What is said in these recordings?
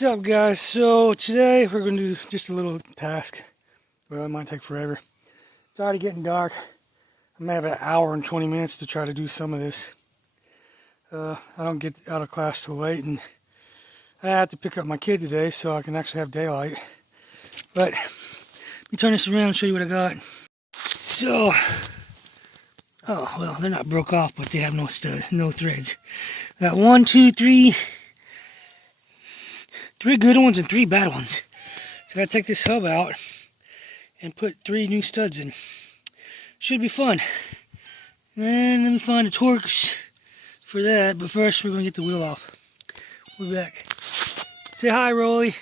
What's up, guys? So today we're going to do just a little task. Well, it might take forever. It's already getting dark. I'm going to have an hour and 20 minutes to try to do some of this. I don't get out of class till late, and I have to pick up my kid today so I can actually have daylight. But let me turn this around and show you what I got. So, oh well, they're not broke off, but they have no studs, no threads. Got 1, 2, 3 good ones and 3 bad ones. So I gotta take this hub out and put 3 new studs in. Should be fun. And let me find the Torx for that, but first we're gonna get the wheel off. We'll be back. Say hi, Rolly.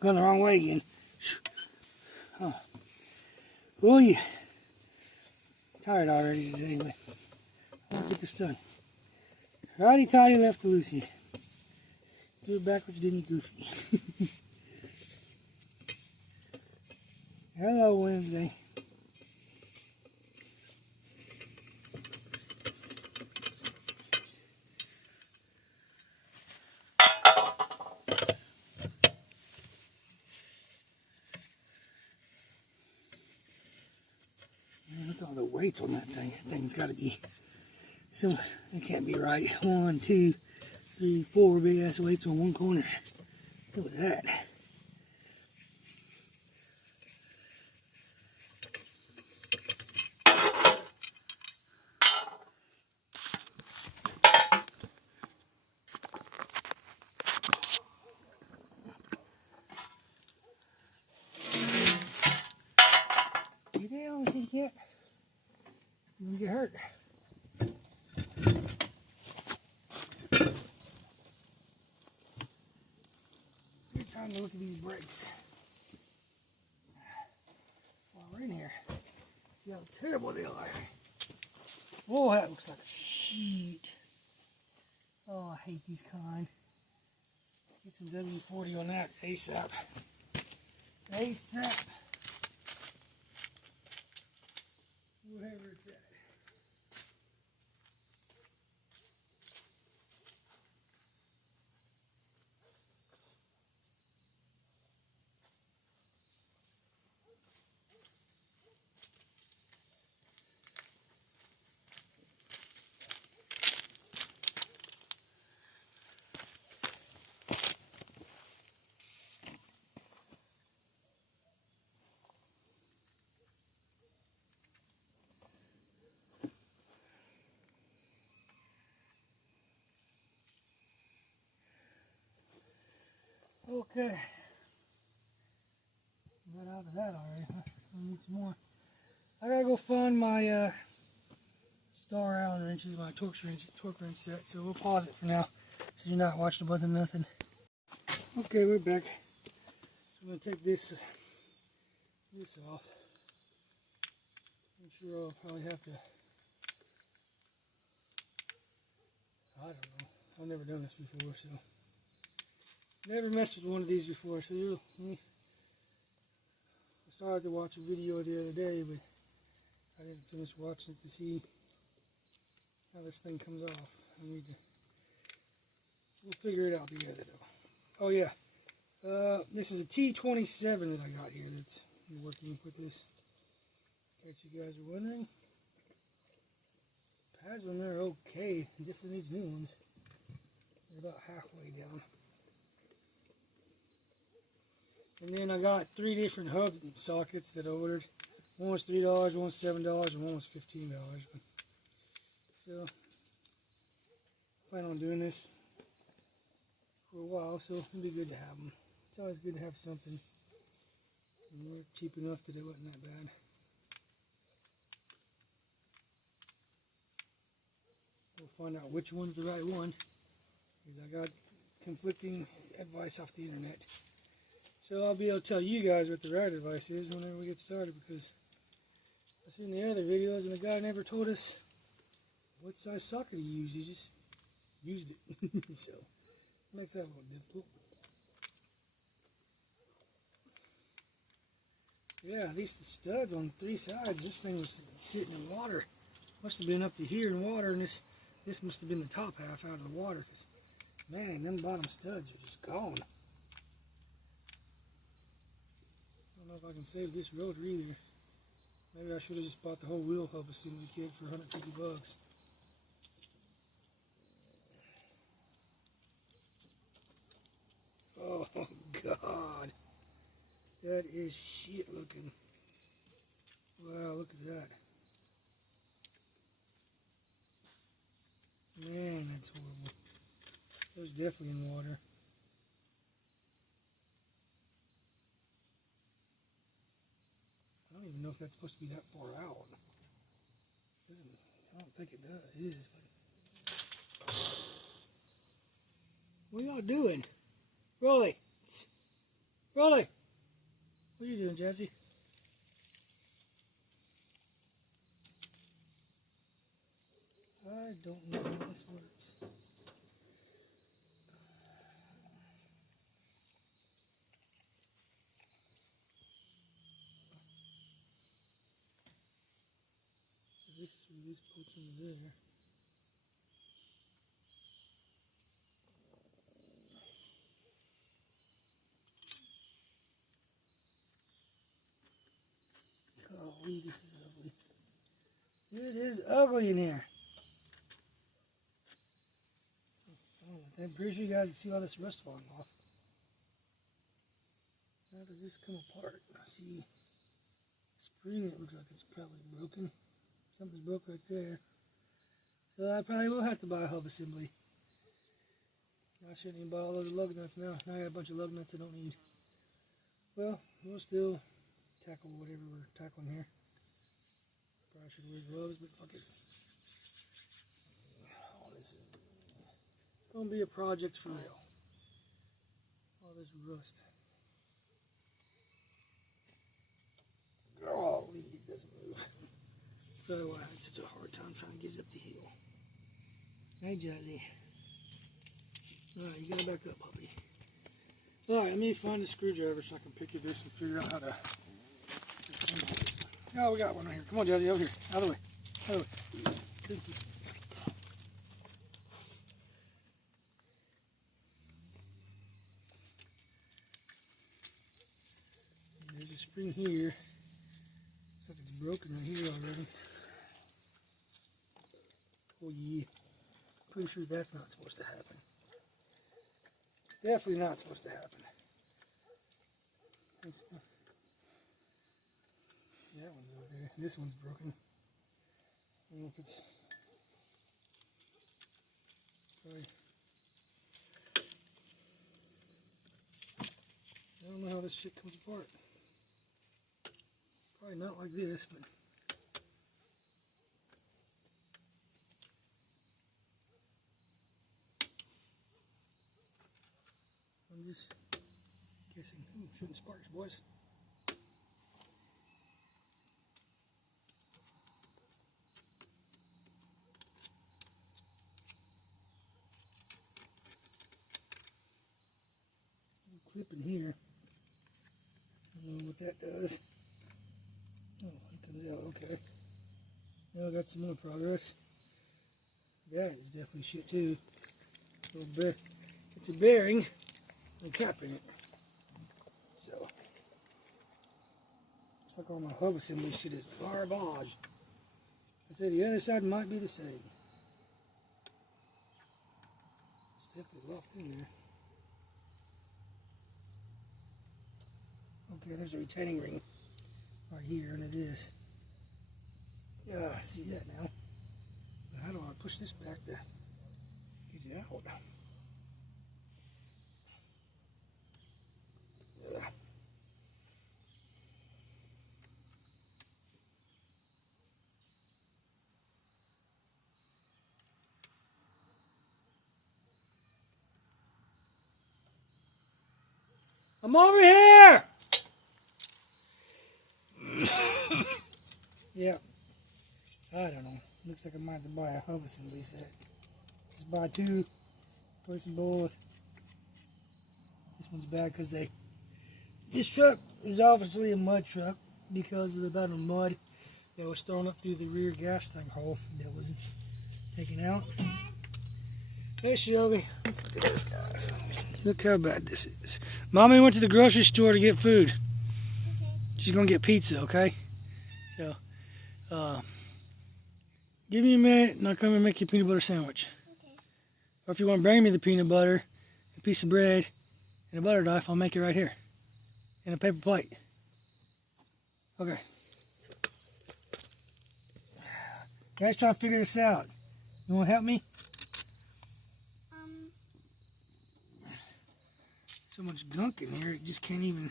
Going the wrong way again. Huh. Oh yeah. Tired already today, anyway. I'll get this done. Righty tighty, lefty loosey. Do it backwards, didn't you, goofy? Hello, Wednesday. Look at all the weights on that thing. That thing's got to be, so it can't be right. 1, 2, 3, 4 big ass weights on one corner. Look at that. Get down, kitty cat. You're gonna get hurt. Good time to look at these brakes. While we're in here, see how terrible they are. Oh, that looks like a sheet. Oh, I hate these kind. Let's get some W40 on that ASAP. ASAP. Whatever it's at. Okay. Got out of that already. I need some more. I gotta go find my star Allen wrenches, my torque wrench set. So we'll pause it for now, so you're not watching a bunch of nothing. Okay, we're back. So I'm gonna take this off. I'm sure I'll probably have to. I don't know. I've never done this before, so never messed with one of these before. So I started to watch a video the other day, but I didn't finish watching it to see how this thing comes off. We'll figure it out together though. Oh yeah, this is a T27 that I got here that's working with this. In case you guys are wondering. Pads on there are okay, different these new ones. They're about halfway down. And then I got 3 different hub sockets that I ordered. One was $3, one was $7, and one was $15. So, I plan on doing this for a while, so it'll be good to have them. It's always good to have something. And they're cheap enough that it wasn't that bad. We'll find out which one's the right one, because I got conflicting advice off the internet. So I'll be able to tell you guys what the right advice is whenever we get started, because I've seen the other videos and the guy never told us what size socket he used. He just used it. So it makes that a little difficult. Yeah, at least the studs on 3 sides, this thing was sitting in water. Must have been up to here in water, and this must have been the top half out of the water, because man, them bottom studs are just gone. I don't know if I can save this rotor either. Maybe I should have just bought the whole wheel hub assembly kit for 150 bucks. Oh God, that is shit looking. Wow, look at that. Man, that's horrible. It was definitely in water. I don't even know if that's supposed to be that far out. I don't think it is. But... What y'all doing? Rolly! Rolly! What are you doing, Jesse? I don't know how this works. This is where this bolts into there. Golly, this is ugly. It is ugly in here. I'm pretty sure you guys can see all this rust falling off. How does this come apart? I see spring, it looks like it's probably broken. Something's broke right there. So I probably will have to buy a hub assembly. I shouldn't even buy all those lug nuts now. Now I got a bunch of lug nuts I don't need. Well, we'll still tackle whatever we're tackling here. Probably should wear gloves, but fuck it. Oh, it's gonna be a project for real. All this rust. Golly, it doesn't move. That's why I had such a hard time trying to get it up the hill. Hey, Jazzy. Alright, you gotta back up, puppy. Alright, let me find a screwdriver so I can pick at this and figure out how to... Oh, we got one right here. Come on, Jazzy, over here. Out of the way. Out of the way. Thank you. There's a spring here. Looks like it's broken right here already. Oh yeah. Pretty sure that's not supposed to happen. Definitely not supposed to happen. That one's over there. This one's broken. I don't know if it's probably... I don't know how this shit comes apart. Probably not like this, but I'm just guessing. Ooh, shooting sparks, boys. Clip in here. I don't know what that does. Oh, it comes out, okay. Now I got some more progress. That is definitely shit too. It's a bearing and cap in it. So, looks like all my hub assembly shit is garbage. I'd say the other side might be the same. It's definitely locked in there. Okay, there's a retaining ring right here, and it is. Yeah, I see that now. But how do I push this back to get it out? Yeah. I'm over here! Yeah. I don't know. Looks like I might have to buy a hub assembly set. Just buy 2, person both. This one's bad because this truck is obviously a mud truck because of the amount of mud that was thrown up through the rear gas tank hole that wasn't taken out. Hey Shelby, let's look at this, guys. Look how bad this is. Mommy went to the grocery store to get food. Okay. She's gonna get pizza, okay? So, give me a minute and I'll come and make you a peanut butter sandwich. Okay. Or if you want to bring me the peanut butter, a piece of bread, and a butter knife, I'll make it right here. In a paper plate. Okay. Guys, trying to figure this out. You want to help me? So much gunk in here, it just can't even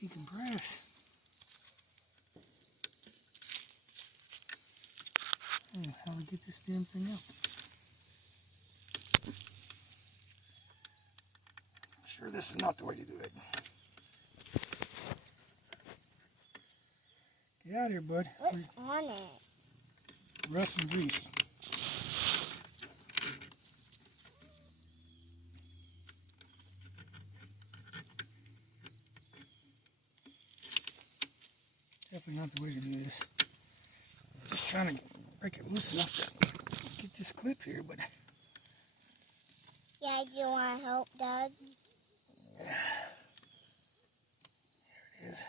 decompress. How do we get this damn thing out? Sure, this is not the way to do it. Get out of here, bud. What's on it? Rust and grease. Definitely not the way to do this. I'm just trying to break it loose enough to get this clip here, but... Yeah, do you want to help, Dad? Yeah. There it is.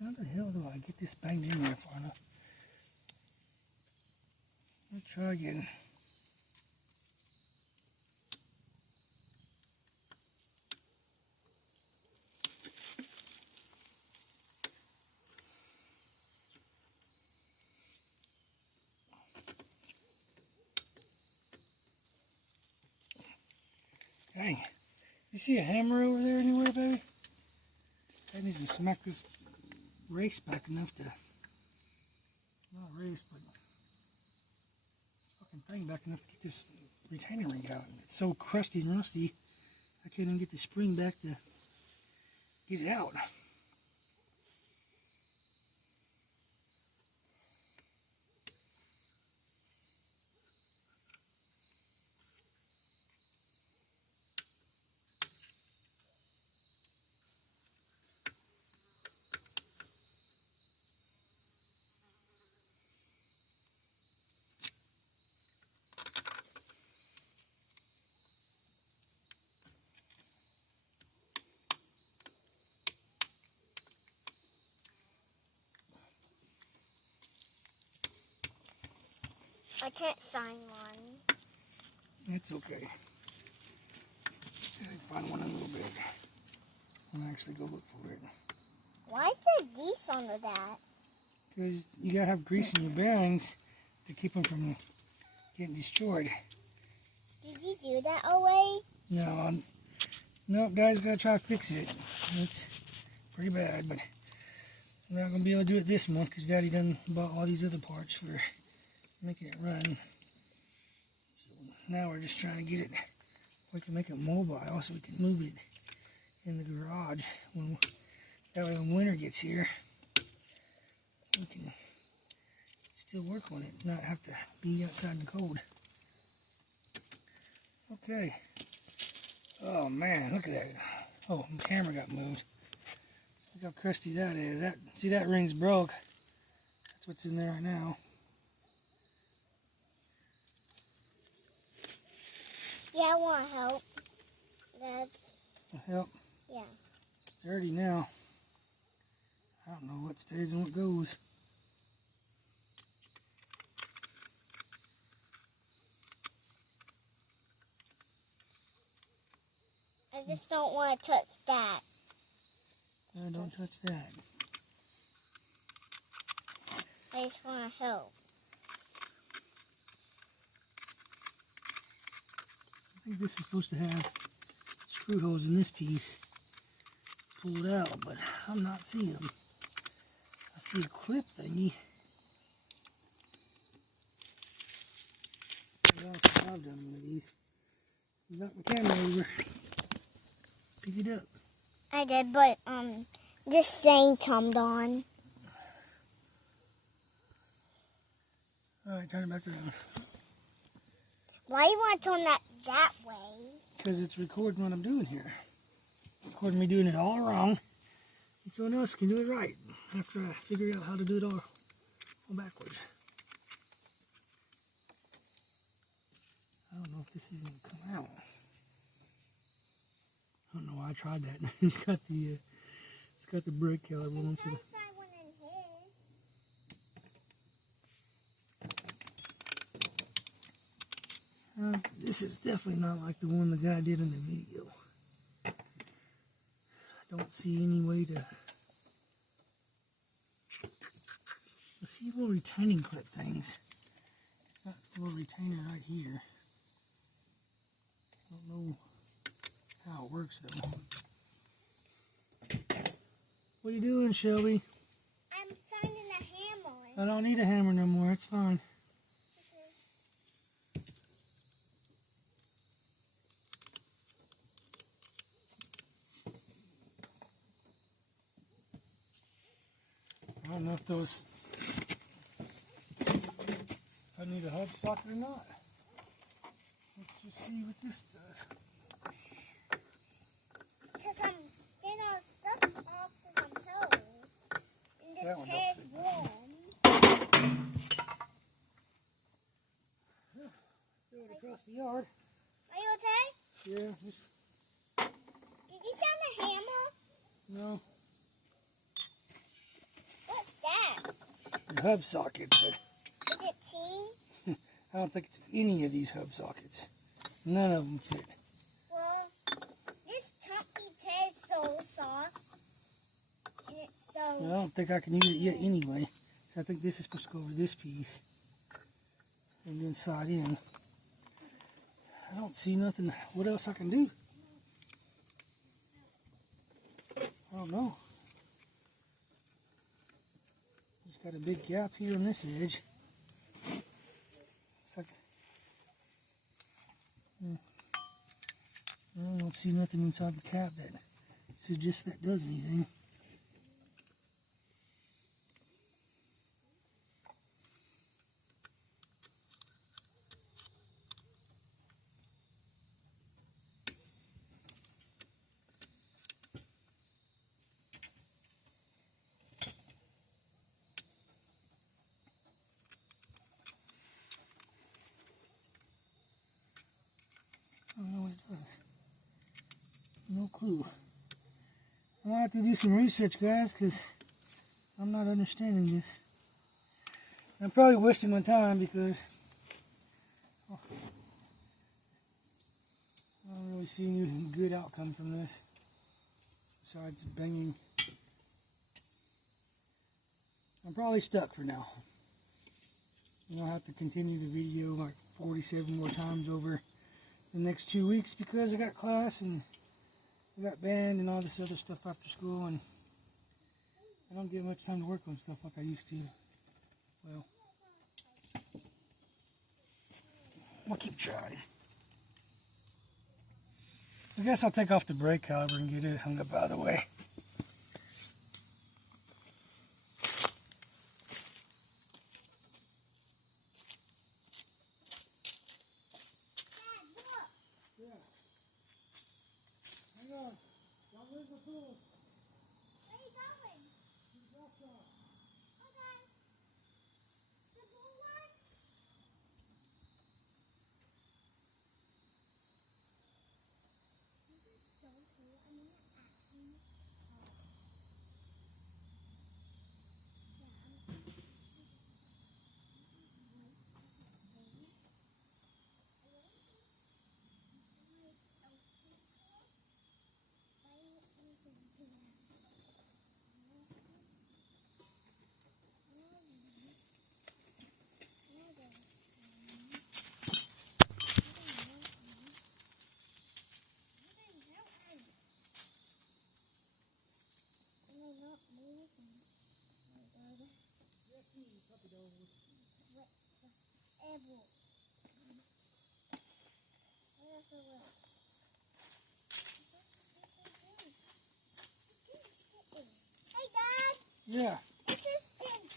How the hell do I get this banged in there far enough? Let's try again. Dang. You see a hammer over there anywhere, baby? That needs to smack this race back enough to... Not race, but... This fucking thing back enough to get this retainer ring out. It's so crusty and rusty, I can't even get the spring back to get it out. I can't sign one. It's okay. I can find one a little bit. I'll actually go look for it. Why is there grease under that? Because you gotta have grease in your bearings to keep them from getting destroyed. Did you do that already? No, guys, gotta try to fix it. It's pretty bad, but I'm not gonna be able to do it this month because Daddy done bought all these other parts for making it run. So now we're just trying to get it. We can make it mobile, so we can move it in the garage. That way, when winter gets here, we can still work on it, not have to be outside in the cold. Okay. Oh man, look at that. Oh, the camera got moved. Look how crusty that is. See, that ring's broke. That's what's in there right now. Yeah, I want to help, Dad. Help? Yeah. It's dirty now. I don't know what stays and what goes. I just don't want to touch that. No, don't touch that. I just want to help. I think this is supposed to have screw holes in this piece pulled out, but I'm not seeing them. I see a clip thingy. I've done one of these. Knock my camera over. Pick it up. I did, but this thing turned on. Alright, turn it back around. Why you want to turn that way? Because it's recording what I'm doing here. Recording me doing it all wrong. And someone else can do it right after I figure out how to do it all backwards. I don't know if this is going to come out. I don't know why I tried that. It's got the brake caliper on it. This is definitely not like the one the guy did in the video. I don't see any way to... I see little retaining clip things. Got a little retainer right here. Don't know how it works though. What are you doing, Shelby? I'm turning the hammer. I don't need a hammer no more. It's fine. I don't know if I need a hub socket or not. Let's just see what this does. Because I'm getting all stuff off of my toe. And this head warm. Throw it across the yard. Are you okay? Yeah, just... Did you sound a hammer? No. What's that? A hub socket, but Is it tea? I don't think it's any of these hub sockets. None of them fit. Well, this Tumpy tastes so soft. And it's so... Well, I don't think I can use it yet anyway. So I think this is supposed to go over this piece. And then slide in. I don't see nothing. What else I can do? I don't know. Just got a big gap here on this edge. It's like... I don't see nothing inside the cap that suggests that does anything. I don't know what it does. No clue. I'm gonna have to do some research, guys, because I'm not understanding this. I'm probably wasting my time because I don't really see any good outcome from this besides banging. I'm probably stuck for now. I'll have to continue the video like 47 more times over the next 2 weeks because I got class and I got band and all this other stuff after school, and I don't get much time to work on stuff like I used to. Well, we'll keep trying. I guess I'll take off the brake caliper and get it hung up out of the way. Hey, Dad. Yeah. This is sticky.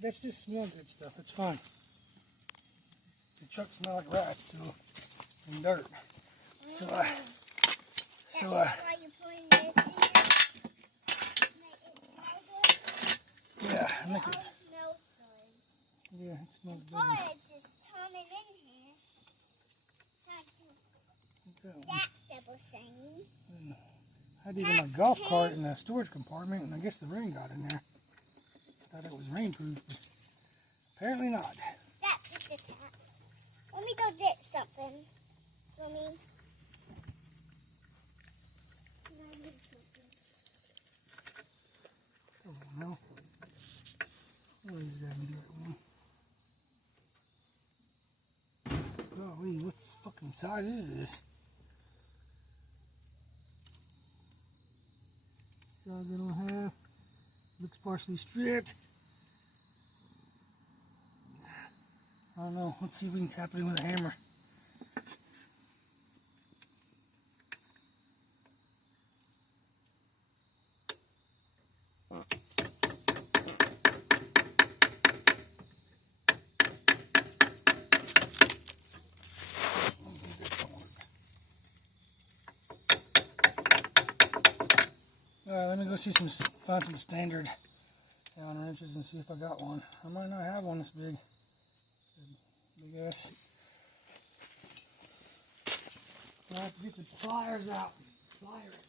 That's just smell good stuff. It's fine. The truck smells like rats, and dirt. So That's why you're putting this in here. Make it smell good. Yeah, It make it. always smells good. Yeah, it smells good. But just turn it in here. That's what we're saying. I had these in my golf cart in the storage compartment, and I guess the rain got in there. Thought it was rainproof, but apparently not. That's just a tap. Let me go get something. So me. Come on now. What is that one? Golly, what fucking size is this? Size I don't have. Looks partially stripped. I don't know. Let's see if we can tap it in with a hammer. Alright, let me go find some standard Allen wrenches and see if I got one. I might not have one this big. Big ass. I have to get the pliers out. Plier it.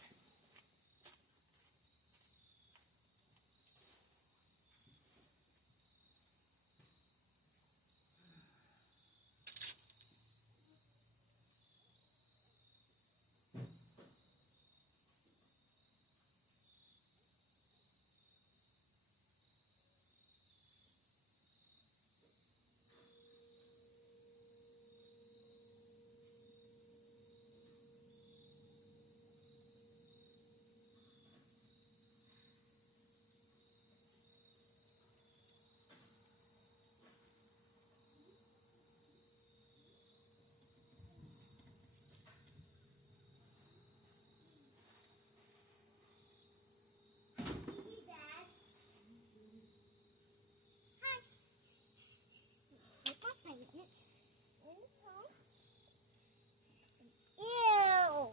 Ew.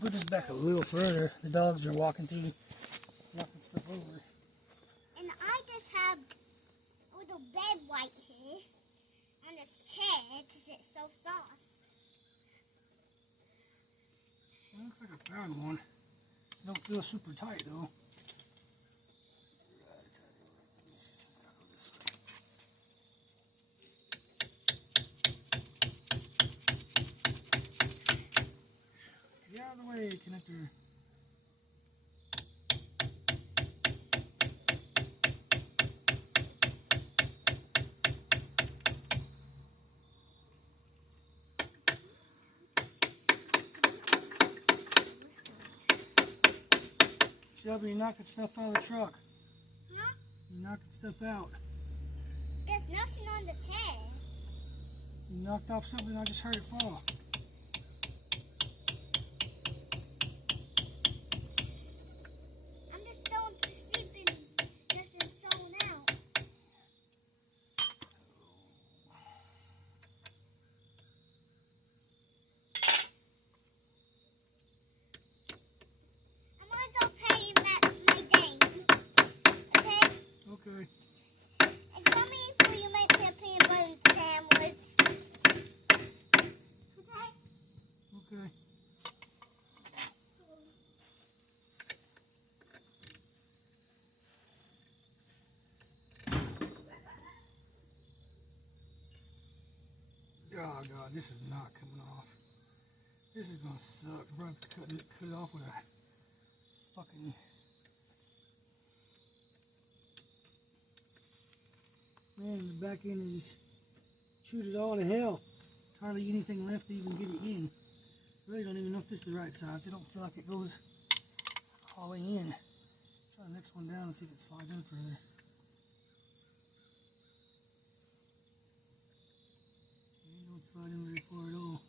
Put this back a little further. The dogs are walking through, knocking stuff over. And I just have a little bed right here on this chair because it's so soft. It looks like I found one. Don't feel super tight though. Get out of the way, connector. Shelby, you're knocking stuff out of the truck. Huh? You're knocking stuff out. There's nothing on the chair. You knocked off something, I just heard it fall. I'm just going to sleep and nothing's thrown out. I'm going to go pay my game. Okay? Okay. And tell me if you make me a peanut butter sandwich. Okay? Okay. Oh god, this is not coming off. This is gonna suck. I'm gonna have to cut it off with a fucking. Man, the back end is just chewed it all to hell. Hardly anything left to even get it in. Really don't even know if this is the right size. It don't feel like it goes all the way in. Try the next one down and see if it slides in further. It don't slide in very far at all.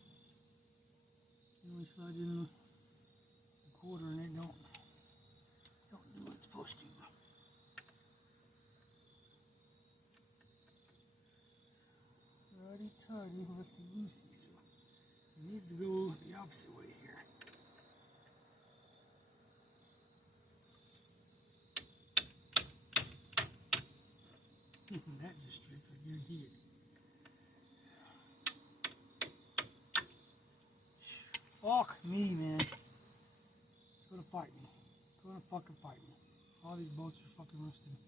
It only slides in a quarter and it don't do what it's supposed to. Righty tighty, lefty loosey, so it needs to go the opposite way here. That just stripped, I guarantee it. Fuck me, man. It's gonna fight me. It's gonna fucking fight me. All these bolts are fucking rusted.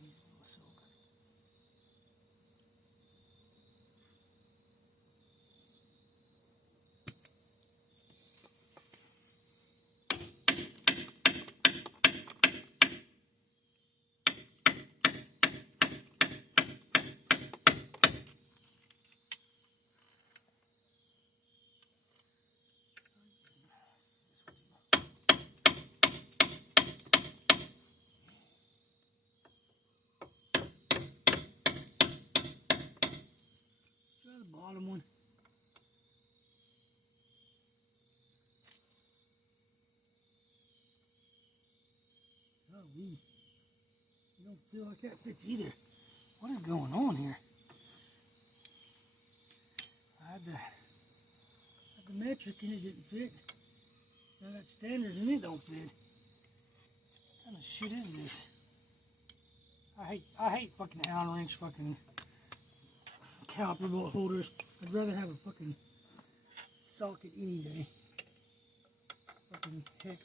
These little silk. Try the bottom one. Golly. You don't feel like that fits either. What is going on here? I had the metric and it didn't fit. Now I got standard and it don't fit. What kind of shit is this? I hate fucking Allen wrench fucking caliper bolt holders. I'd rather have a fucking socket any day. Fucking hex.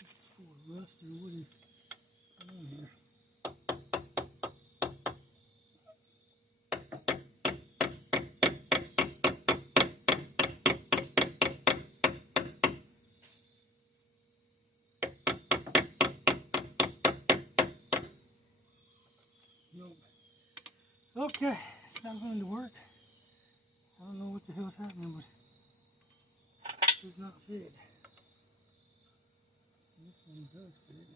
It's full of rust or what is going on here? Nope. Okay, it's not going to work. I don't know what the hell's happening, but it does not fit. And this one does fit.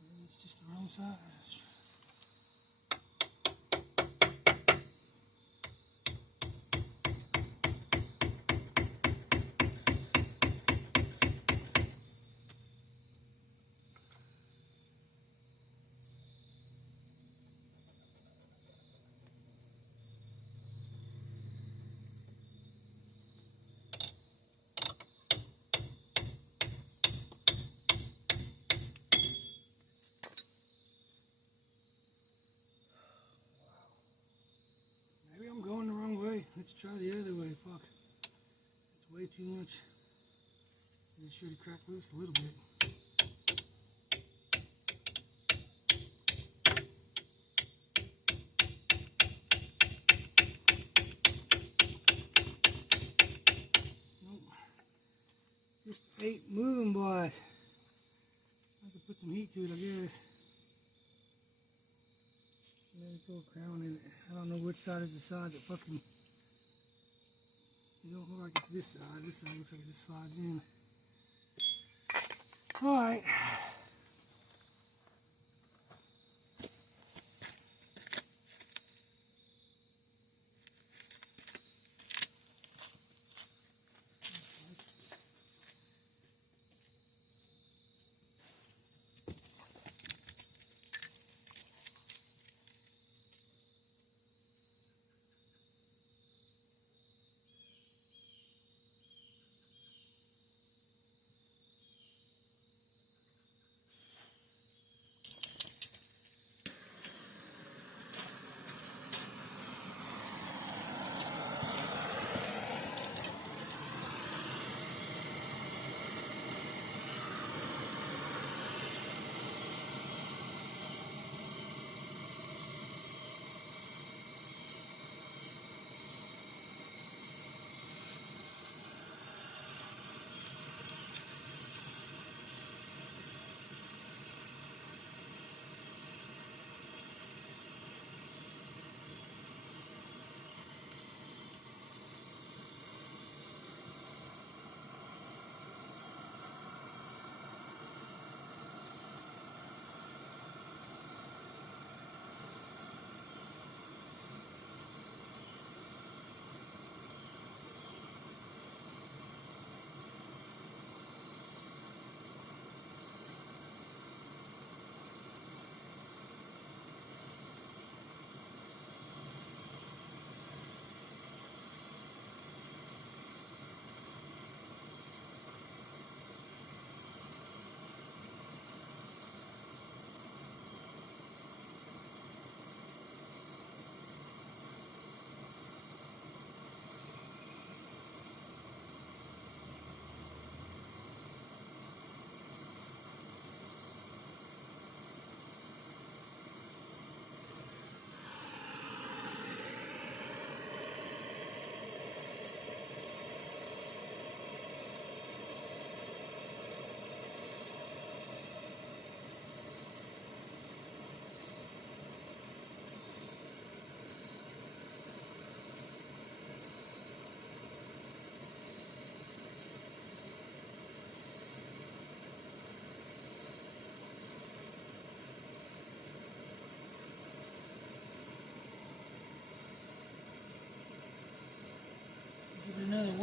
Maybe it's just the wrong size. Maybe I'm going the wrong way. Let's try the other way. Fuck. It's way too much. It should have cracked loose a little bit. Nope. Just ain't moving, boys. I could put some heat to it, I guess. Let it go crown in it. I don't know which side is the side that fucking. You don't look like it's this side. This side looks like it just slides in. Alright.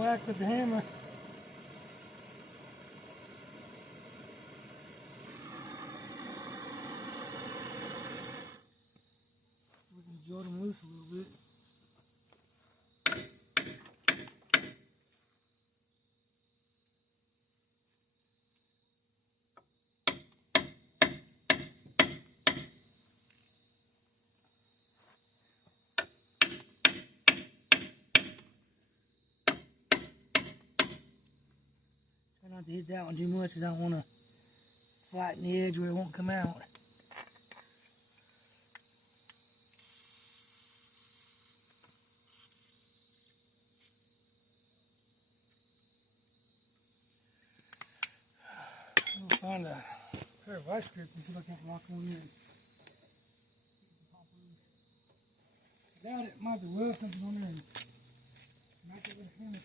back with the hammer. We can jolt them loose a little bit. Try not to hit that one too much because I don't want to flatten the edge where it won't come out. I'll find a pair of vice grips and see if I can't lock one in. Doubt it. Might have to rub something on there and smack it with a hammer.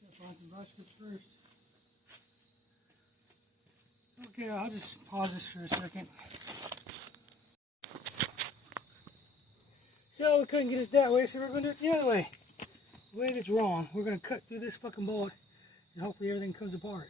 Gotta find some vice grips first. Okay, I'll just pause this for a second. So we couldn't get it that way, so we're going to do it the other way. The way that's wrong. We're going to cut through this fucking bolt and hopefully everything comes apart.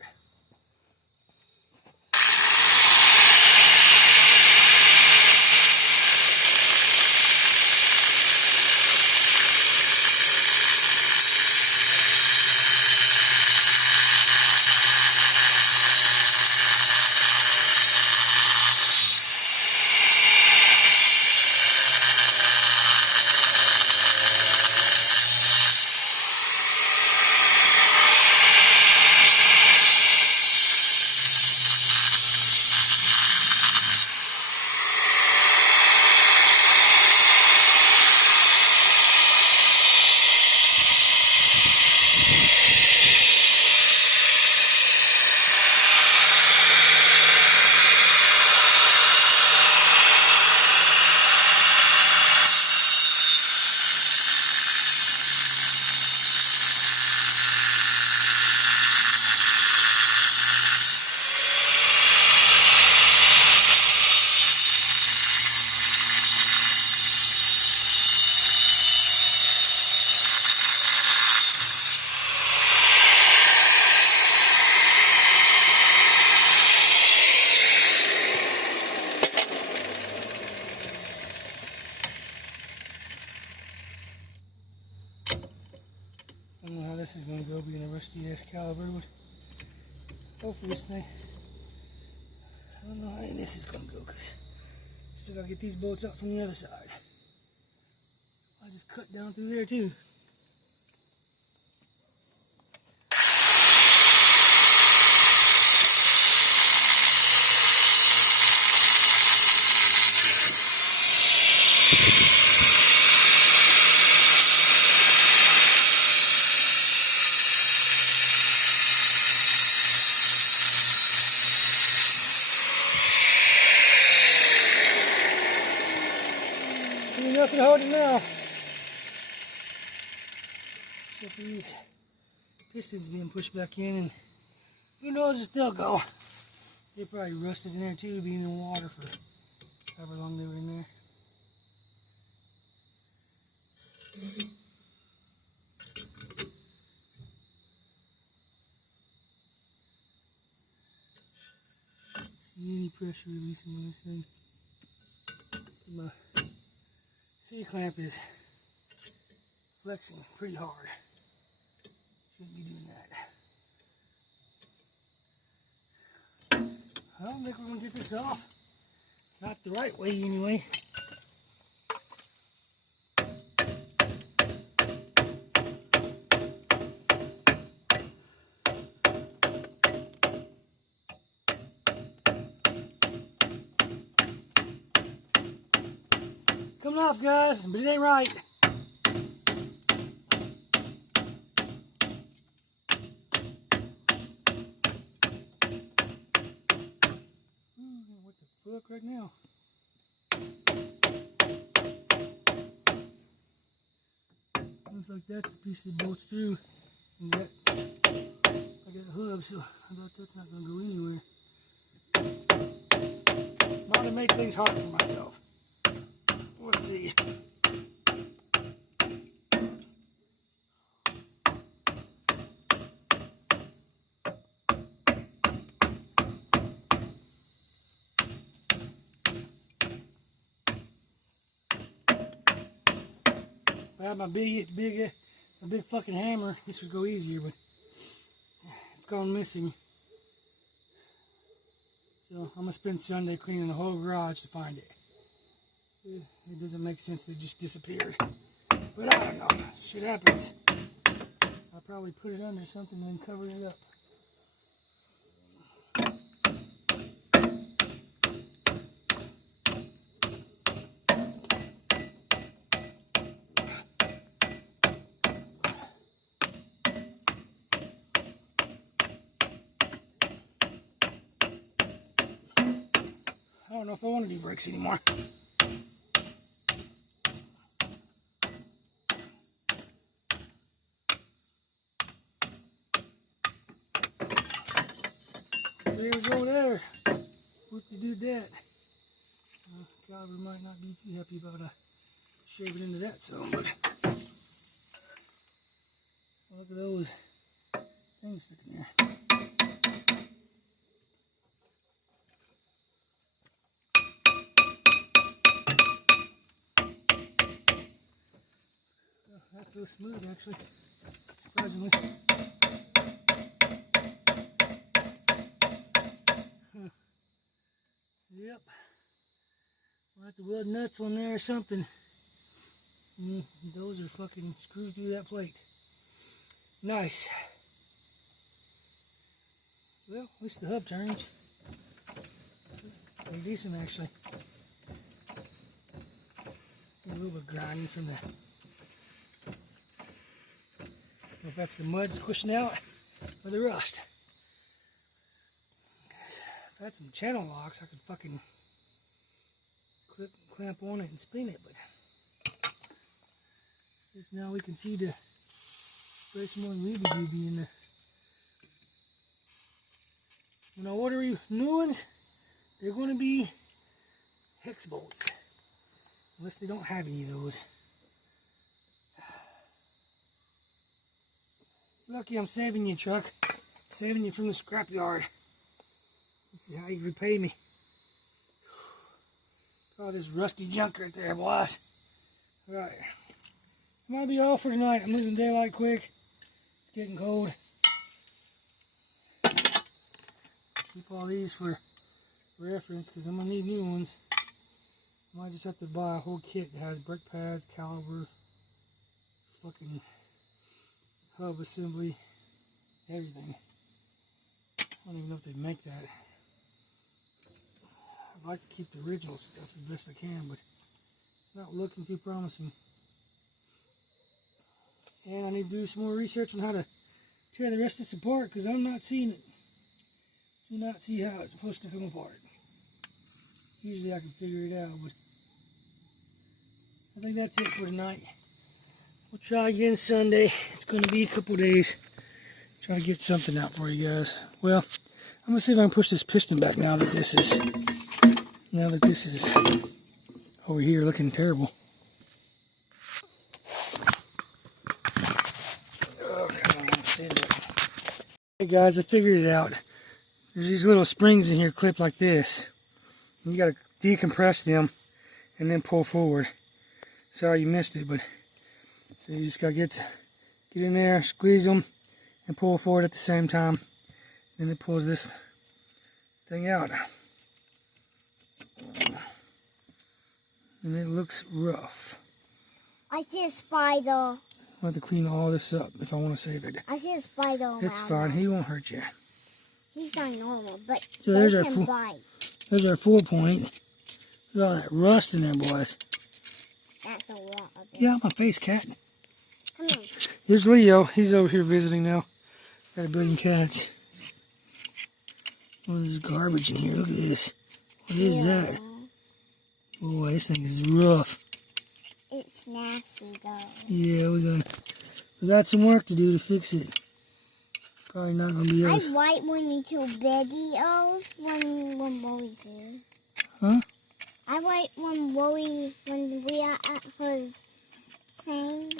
I don't know how this is going to go being a rusty ass caliper, but hopefully this thing, I don't know how this is going to go because still got to get these bolts out from the other side. I just cut down through there too. Ain't nothing holding now. Except for these pistons being pushed back in, and who knows if they'll go. They probably rusted in there too, being in water for however long they were in there. See any pressure releasing on this thing. See, my C-clamp is flexing pretty hard. Shouldn't be doing that. I don't think we're going to get this off. Not the right way anyway. Coming off, guys, but it ain't right. What the fuck right now? Looks like that's the piece that bolts through. And that I got a hub, so I bet that's not going to go anywhere. I'm going to make things hard for myself. Let's see. If I had my big fucking hammer, this would go easier, but it's gone missing. So I'm gonna spend Sunday cleaning the whole garage to find it. It doesn't make sense that it just disappeared. But I don't know. Shit happens. I probably put it under something and then covered it up. I don't know if I want to do brakes anymore. There we go there. What to do that? Caliper might not be too happy about shaving into that zone, but look at those things sticking there. That feels smooth, actually, surprisingly. Yep. We'll have to weld nuts on there or something. Those are fucking screwed through that plate. Nice. Well, at least the hub turns. Pretty decent, actually. A little bit grinding from the... I don't know if that's the mud squishing out or the rust. If I had some channel locks, I could fucking clamp on it and spin it, but just now we can see to spray some more looby-dooby in the... When I order new ones, they're going to be hex bolts, unless they don't have any of those. Lucky I'm saving you, truck. Saving you from the scrapyard. This is how you repay me. Oh, this rusty junk right there, boys. Alright. Might be all for tonight. I'm losing daylight quick. It's getting cold. Keep all these for reference because I'm going to need new ones. I might just have to buy a whole kit that has brake pads, caliper, fucking hub assembly, everything. I don't even know if they make that. I'd like to keep the original stuff as best I can, but it's not looking too promising. And I need to do some more research on how to tear the rest of this apart because I'm not seeing it. Do not see how it's supposed to come apart. Usually I can figure it out, but I think that's it for tonight. We'll try again Sunday. It's going to be a couple days. Try to get something out for you guys. Well, I'm going to see if I can push this piston back now that this is over here looking terrible. Oh, come on, sit it. Hey guys, I figured it out. There's these little springs in here clipped like this. You got to decompress them and then pull forward. Sorry you missed it, but so you just got to get in there, squeeze them, and pull forward at the same time. Then it pulls this thing out. And it looks rough. I see a spider. I'll have to clean all this up if I want to save it. I see a spider around. It's fine. He won't hurt you. He's not normal, but so they can bite. There's our 4-point. Look at all that rust in there, boys. That's a lot of it. Get out my face, cat. Come here. Here's Leo. He's over here visiting now. Got a billion cats. What is this garbage in here? Look at this. What is that? Boy, this thing is rough. It's nasty, though. Yeah, we got some work to do to fix it. Probably not gonna be I us. white one into videos when Wowie here. Huh? I white one Wowie when we are at her saying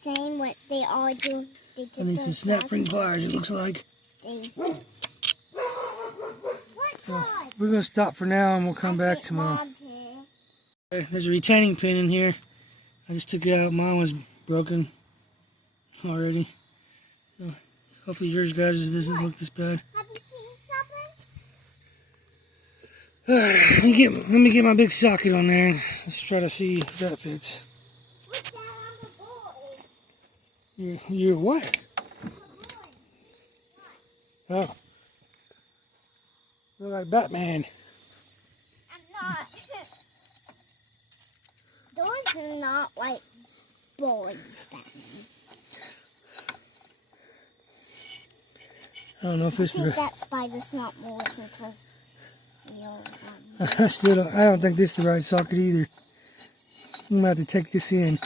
saying what they all do. They did I need some those snap last- ring pliers, it looks like. What God? We're gonna stop for now and we'll come back think tomorrow. Mom's here. There's a retaining pin in here. I just took it out. Mine was broken already. So hopefully yours guys doesn't look this bad. Have you seen something? Let me get my big socket on there. Let's try to see if that fits. What's that on the board? You what? Oh. Look like Batman. I'm not. Those are not like boards, Batman. I don't know if I it's think the that spider's not Morrison because I don't think this is the right socket either. I'm gonna have to take this in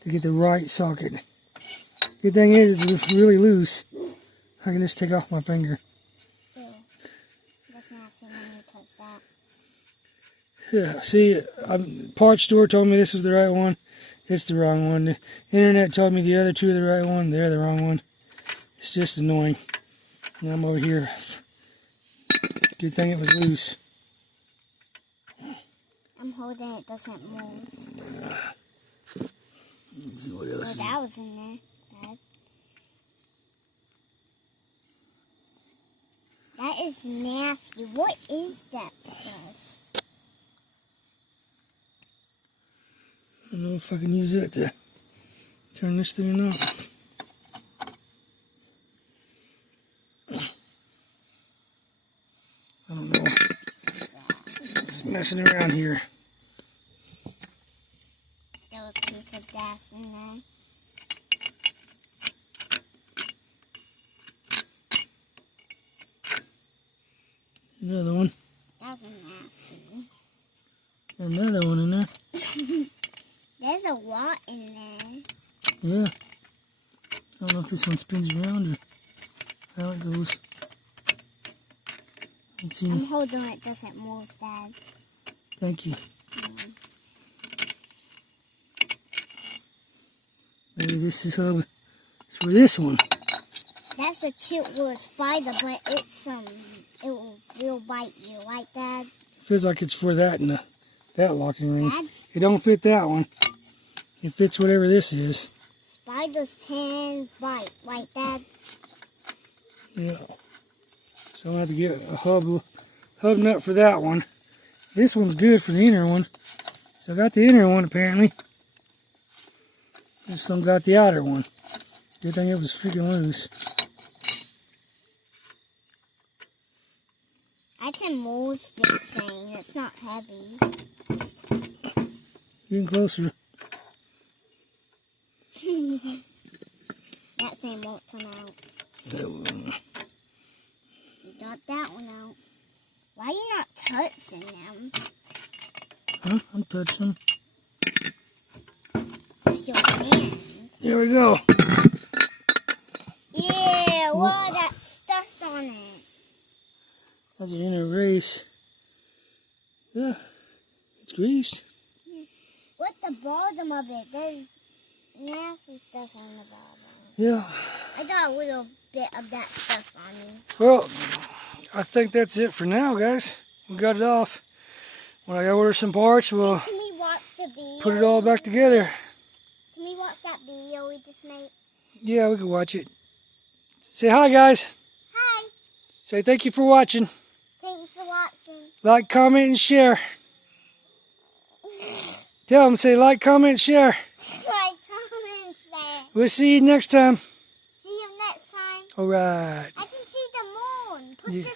to get the right socket. Good thing is it's really loose. I can just take off my finger. Ew. That's nasty when you touch that. Yeah, see, parts store told me this was the right one. It's the wrong one. The internet told me the other two are the right one. They're the wrong one. It's just annoying. Now I'm over here. Good thing it was loose. I'm holding it doesn't move. Let's see what else Well, is. that was in there. Bad. That is nasty. What is that stuff? I don't know if I can use that to turn this thing on. I don't know. It's messing around here. There was a piece of gas in there. Another one. That was nasty. Another one in there. There's a lot in there. Yeah. I don't know if this one spins around or how it goes. Let's see. I'm holding it doesn't move, Dad. Thank you. Maybe this is how it's for this one. That's a cute little spider, but it's will bite you, right, Dad? Feels like it's for that and that locking ring. Dad's It don't fit that one. It fits whatever this is. spiders can bite, right, Dad? Yeah. So I'm gonna have to get a hub nut for that one. This one's good for the inner one. So I got the inner one apparently. Just don't got the outer one. Good thing it was freaking loose. I can move this thing. It's not heavy. Getting closer. That thing won't come out. That one. You got that one out. Why are you not touching them? Huh? I'm touching them. With your hand. There we go. Yeah, wow, that's stuff on it. That's an inner race. Yeah. It's greased. What's the bottom of it? There's nasty stuff on the bottom. Yeah. I got a little bit of that stuff on me. Well, I think that's it for now, guys. We got it off. When I order some parts, we'll Can we watch the video? put it all back together. Can we watch that video we just made? Yeah, we can watch it. Say hi, guys. Hi. Say thank you for watching. Thanks for watching. Like, comment, and share. Tell them, say like, comment, share. Like, comment, there. We'll see you next time. See you next time. All right. I can see the moon. Put Yeah. this